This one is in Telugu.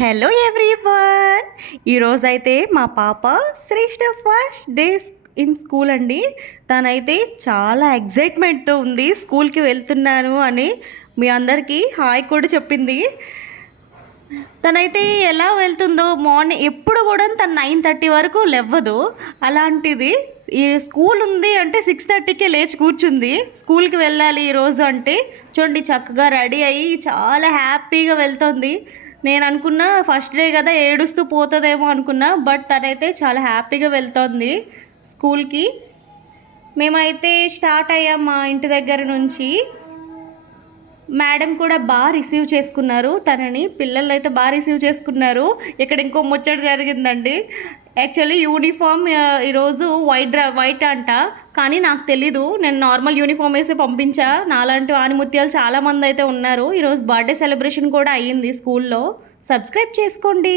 Hello everyone. ఈరోజైతే మా పాప శ్రేష్ఠ ఫస్ట్ డే ఇన్ స్కూల్ అండి. తనైతే చాలా ఎగ్జైట్మెంట్తో ఉంది స్కూల్కి వెళ్తున్నాను అని. మీ అందరికీ హాయ్ కూడా చెప్పింది. తనైతే ఎలా వెళ్తుందో మార్నింగ్ ఎప్పుడు కూడా తను 9:30 వరకు లేవ్వదు. అలాంటిది ఈ స్కూల్ ఉంది అంటే 6:30కే లేచి కూర్చుంది. స్కూల్కి వెళ్ళాలి ఈరోజు అంటే చూడండి, చక్కగా రెడీ అయ్యి చాలా హ్యాపీగా వెళ్తుంది. నేను అనుకున్నా ఫస్ట్ డే కదా ఏడుస్తూ పోతుందేమో అనుకున్నా, బట్ తనైతే చాలా హ్యాపీగా వెళ్తోంది స్కూల్కి. మేమైతే స్టార్ట్ అయ్యాం మా ఇంటి దగ్గర నుంచి. మేడం కూడా బాగా రిసీవ్ చేసుకున్నారు తనని, పిల్లలు అయితే బాగా రిసీవ్ చేసుకున్నారు. ఇక్కడ ఇంకో ముచ్చట జరిగిందండి. యాక్చువల్లీ యూనిఫామ్ ఈరోజు వైట్ అంట, కానీ నాకు తెలీదు. నేను నార్మల్ యూనిఫామ్ వేసి పంపించా. నాలాంటి ఆనిముత్యాలు చాలామంది అయితే ఉన్నారు. ఈరోజు బర్త్డే సెలబ్రేషన్ కూడా అయ్యింది స్కూల్లో. సబ్స్క్రైబ్ చేసుకోండి.